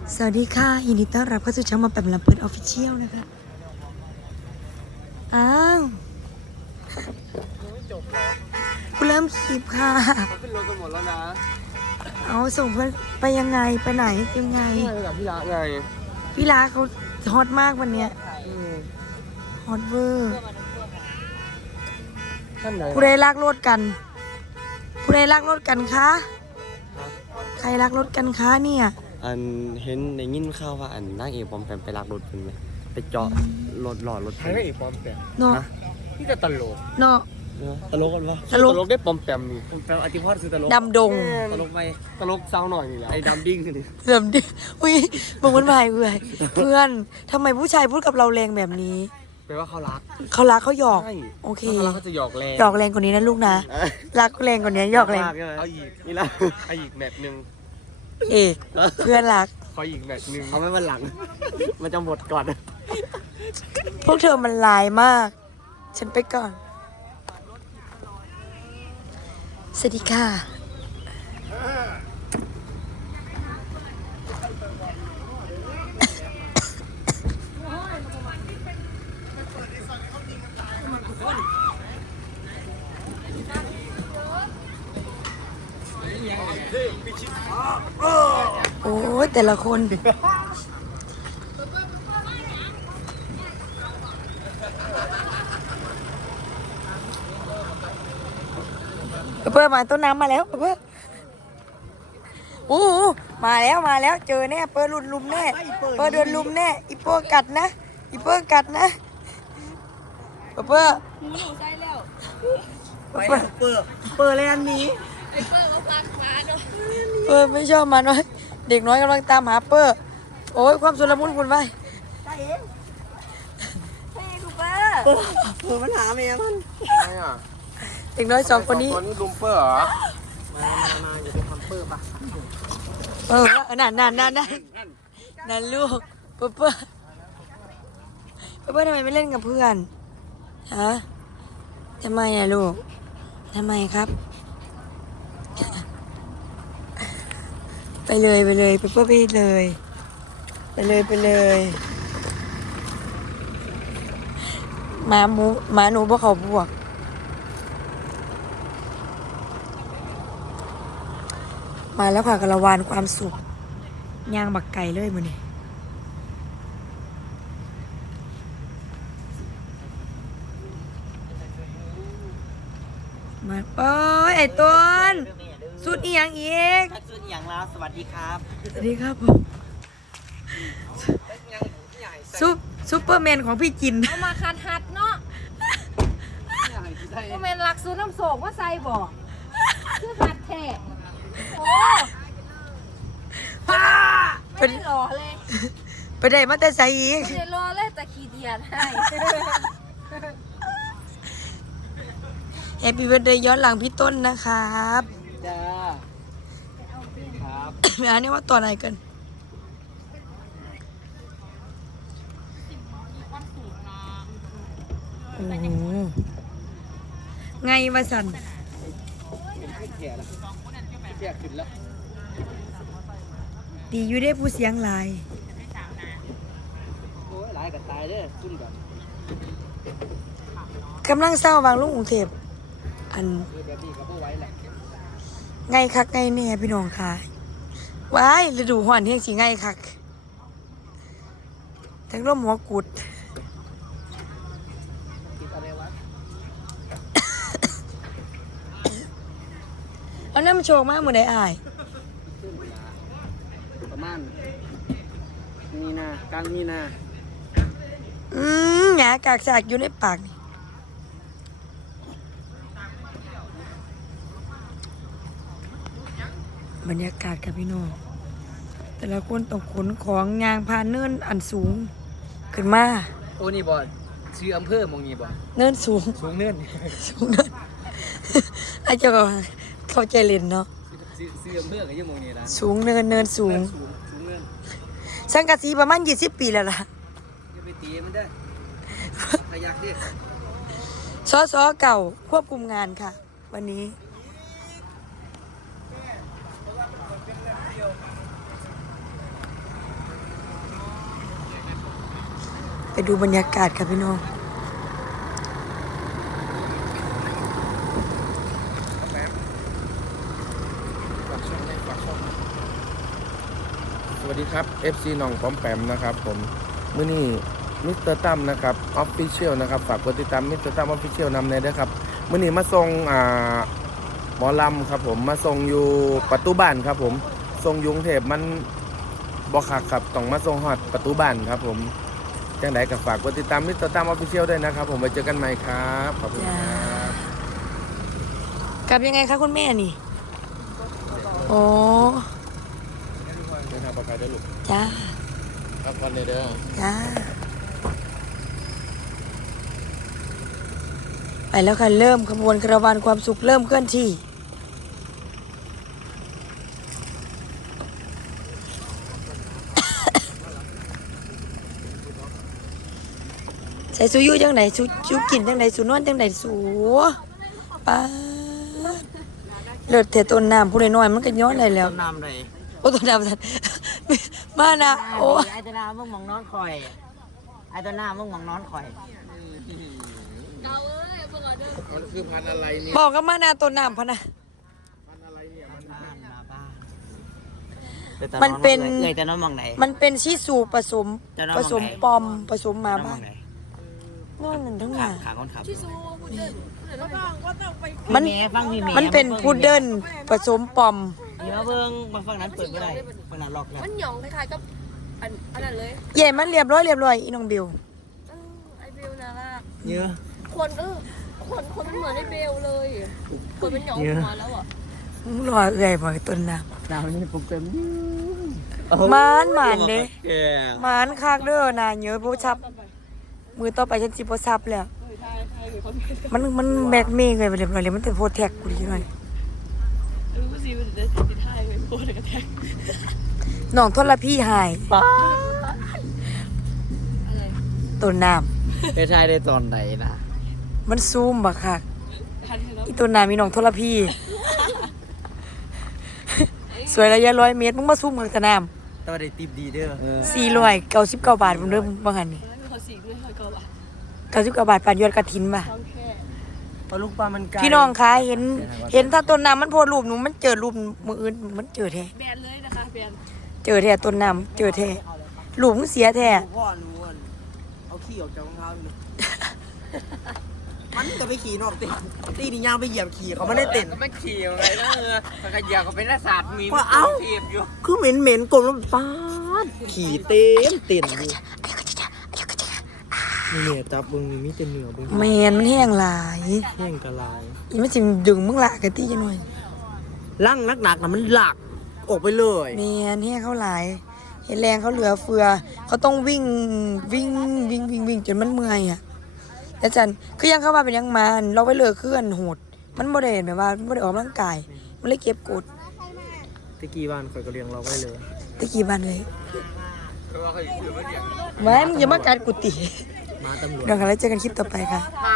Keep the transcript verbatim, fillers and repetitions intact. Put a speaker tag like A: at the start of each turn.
A: สวัสดีค่ะยินดีต้อนรับเข้าสู่ช่องมาแปมลำเพิร์ดออฟฟิเชียลนะคะอ้าวกูเริ่มคลิปค่ะ
B: เขาขึ้นรถกันหมดแล้วนะ
A: เอาส่งเพื่อนไปยังไงไปไหนยังไง
B: ไปกับพี่ละไง
A: พี่ลาเขาฮอตมากวันเนี้ยฮอตเวอร์ผู้ใดลากรถกันผู้ใดลากรถกันคะใครลากรถกันคะเนี่ย
B: อันเห็นในยินข่าวว่าอันนั่งเอกปอมแปมไปลากรถเป็นไหมไปเจาะรถหลอดรถใครก็เอกปอมแปม
A: เนาะ
B: นี่จะตลก
A: เนาะ
B: ตลกกันปะ
A: ตลก
B: ตลกได้ปอมแปมนี่ปอมแปมอธิพรคือตลก
A: ดำดง
B: ตลกไปตลกเศร้าหน่อยนี่แหละไอ้ดำดิ้งนี่
A: ดำดิ้งอุ้ยมึงมันมาเพื่อนเพื่อนทำไมผู้ชายพูดกับเราแรงแบบนี้
B: แปลว่าเขารัก
A: เขารักเขาหยอกโอเค
B: เขารักเขาจะหยอกแรง
A: หยอกแรงกว่านี้นะลูกนะรักแรงกว่านี้หยอกแรง
B: เอาอีกนี่ละเอาอีกแมตช์หนึ่ง
A: เอกเพื่อนรัก
B: ขออีกแมตช์หนึ่งเขาไม่มาหลังมันจะหมดก่อน
A: พวกเธอมันลายมากฉันไปก่อนสวัสดีค่ะโอ้ยแต่ละคนเพื่อมาต้นน้ำมาแล้วเพื่อโอ้มาแล้วมาแล้วเจอแน่เปิดลุมลุมแน่เปิดเดินลุมแน่อีเปิดกัดนะอีเปิดกัดนะเปิดหนูหนูใช่แล้วเปิดเปิดเปิดเลยอันนี้ไอเปิดเขาฟังมาเนาะเปิดไม่ชอบมาน้อยเด็กน้อยกำลังตามหาเปิดโอ้ยความสุรมุนคุณไปใช่เองใช่ดูเปิดเปิดมันหาเมียมัน
B: ไม่อ่ะ
A: เด็กน้อยสองคนนี้
B: คนนี้ลุมเปอร์เหรอ
A: มามามาอย่าไปทำเปอร์ปะเออนั่นนั่นนั่นนั่นนั่นลูกเปอร์เปอร์เปอร์เปอร์ทำไมไม่เล่นกับเพื่อนฮะทำไมอ่ะลูกทำไมครับไปเลยไปเลยเปอร์เปอร์ไปเลยไปเลยไปเลยหมาหมูหมาหนูพวกเขาบวกมาแล้วค่ะกระวานความสุขย่างบักไก่เลยมือนี่มาโอ้ยไอ้ต้นสุดอีหยังอีก
C: สุดอีหยังแล้วสวัสดีครับ
A: สวัสดีครับผมซุปซุปเปอร์แมนของพี่จิน
D: เอามาคัดหัดเนาะก็แมนหลักสูตรน้ำโศกว่าใส่บอกคือหัดแท้โอ้ไม่ได้รอเลย
A: ไปได้มาแต่ใส่อีก
D: ไม่ได้รอเลยแต่ขี้เดียดให้
A: แฮปปี้เบิร์ธเดย์ย้อนหลังพี่ต้นนะครับ
B: จ้าครับ
A: อันนี้ว่าตัวอะไรกันโอ้โหไงวะสัน
B: แก่แล้วแก่ขึ้นแล้ว
A: ดีอยู่ได้ผู้เสียงลาย
B: โอ้ยหลายกับตายเด้อขึ้นก่อน
A: กำลังเศร้าวางลุงอุเทพอันไงคักไงเนี่ยพี่น้องค่ะว้ายฤดูห่อนเที่ยงสีไงคักทั้งร่มหัวกุดเอาน้ำโชกมากเหมือนไอ้อาย
B: ประมาณมีนากลางมีนา
A: อืมหยากากสากอยู่ในปากนี่บรรยากาศกับพี่น้องแต่ละคนต้องขนของยางพาเนินอันสูงขึ้นมา
B: โอ้นี่บอดชื่ออำเภอมองนี่บอด
A: เนินสูง
B: สูงเนิน
A: สูงเนินไอ้เจ้าก็เข้าใจเล่นเนาะ
B: ชื่ออำเภอกับยี่มองนี่นะ
A: สูงเนินเนินสูง
B: สูงเนิน
A: สังกะสีประมาณยี่สิบปีแล้วล่ะ
B: อย่าไปตีมันได้ขยักดิ
A: สอสอเก่าควบคุมงานค่ะวันนี้ บไปดูบรรยากาศค่ะพี่น้อง
E: สวัสดีครับ เอฟ ซี หน่องป้อมแปมนะครับผมมื้อนี้มิสเตอร์ตั้มนะครับออฟฟิเชียลนะครับฝากกดติดตามมิสเตอร์ตั้มออฟฟิเชียลนำเลยด้วยครับมื้อนี้มาส่งอ่าหมอลำครับผมมาส่งอยู่ประตูบ้านครับผมส่งยุงเทพมันบ่คักครับต้องมาส่งฮอดประตูบ้านครับผมจังไดก็ฝากกดติดตามมิสเตอร์ตั้มออฟฟิเชียลด้วยนะครับผมไว้เจอกันใหม่ครับขอบคุณครับ
A: กลับยังไงคะคุณแม่นี่โอ้
E: เดินทางปลอดภัยด้วยลูก
A: จ้า
E: พักผ่อนเลยเด้อ
A: จ้าไปแล้วค่ะเริ่มขบวนคาราวานความสุขเริ่มเคลื่อนที่ใส่สูอยู่จังไหนสูสูกินจังไหนสูนอนจังไหนสูป้าดเลิศเทต้นน้ำผู้ใดน้อยมันก็ย้อนอะไรแล้ว
C: น้ำเลย
A: โอ้ต้นน้ำสันมานะโอ้
C: ไอตัวน้ำมึงมองนอนคอยไอตัวน้ำมึงมองนอนคอย
E: มันคือพันธุ์อะไรเนี่ย
A: บอกกับมานาต้นน้ำพะนะ
E: พันธุ์อะไรเนี่ยมัน
C: บ้านมาบ้าน
A: มันเป็น
C: เลยแต่นอนมองไหน
A: มันเป็นชิสูผสม
C: จะนอน
A: ผสม
C: ไหน
A: ปอมผสมหมา
C: นอนม
A: บ้า
C: อน งไหน
A: นอนหนึ่งทั้งห
C: ขา
A: มา
C: ขาคนขับ
A: มัน
C: พี่แฟังพี่แ
A: มันเป็นพุดเดิ้ลผสมปอม
C: เดี๋ยวเบิ้งมาฝั่งนั้นเปิดไม่ได้ฝั่งนั้นล็อกแล้ว
F: มันหย่องคล้ายๆกับอันอันนั้นเลย
A: ใหญ่มันเรียบร้อยเรียบร้อยอีน้องบิว
F: เออไอเบลน่ารัก
C: เยอะ
F: คนเออคนคนมันเหมือนไอเบลเลยคนมันหย่อง
C: เยอะ
F: มาแล้วอ่ะ
A: รอเอื่อยบ่อยต้นน้
C: น้ำนี่ผมเต็ม
A: ำมานหมานเด้หมานคักเด้อนาเยอะโบชับ มือต่อไปฉันสิบ่ซับแล้ว มันมันแบกเมฆเลยไปเรียบร้อยเลยมันแต่โพดแท็กกูดีหน่อย
F: รู้สิมันจะติดท้ายเลยโคตรกระแทก
A: น้องทรพี่หาย
C: ป้า
F: อะไร
A: ต้นน้
C: ไปทายได้ตอนไหนนะ
A: ำมันซูมบักคัก
F: ทันแล้ว
A: อีต้นน้ำมีน้องทรพี่ สวยระยะร้อยเมตรมึงมาซูมกับตะน้
C: ตอนได้ติบดีเด้อ
A: ำสี่ร้อยเก้าสิบเก้าบาทผมเริ่มบางหันนี่
F: มีคนสี่ด้วยเขาเกาอ่ะ
A: เก้าสิบเก้าบาทปานยอดกระถินป่ะ
F: ท้องแค่
C: พอลูกปลามันไกล
A: พี่น้องคะเห็น เห็นถ้าต้นน้ำมันโพดรูปหนูมันเจอรูปมืออื่นมันเจอแท้
F: แบนเลยนะคะแบน
A: เจอแท้ต้นน้ำเจอแท้รูปมึงเสียแท้
C: พ่อหนูอะเอาขี้ออกจากรองเท้าอยู่ มันจะไปขี่นอกติตีนี่ยางไปเหยียบขี่เขาไม่ได้เต้น
B: ก็ไม่ขี่อะไรนะเออมันก็เหยียบก็เป็นศาสตร์มี
C: ว่าเอ้า
B: ทีบอยู่
C: คือเหม็นเหม็นๆกลมแล้วป้าดขี่เต็มเต็นอยู่นี่เนี่ยจับเบึงนี่มีแต่เหนือเบึง
A: แมนมันแห้งหลาย
C: แห้งกระลาย
A: อีมันสิดึงมึงละกันตีจะหน่อย
C: ร่างหนักๆนะมันหลักออกไปเลย
A: แมนแห้งเขาหลาย เห็นแรงเขาเหลือเฟือ เขาต้องวิ่งวิ่งวิ่งวิ่งวิ่งจนมันเมื่อยอ่ะแต่จันคือยังเข้ามาเป็นยังมันเราไปเลือเคลื่อนโหด มันบ่ได้เห็นแบบว่ามันบ่ได้ออกกำลังกาย มันเลยเก็บกด
C: ตะกี้บ้านคอยก็เลี้ยงเราไว้เลย
A: ตะกี้บ้านเลยไม่มึงอย่ามากัดกุฏิ
C: มาตำรวจ
A: เดี๋ยวกันแล้วเจอกันคลิปต่อไปค่ะ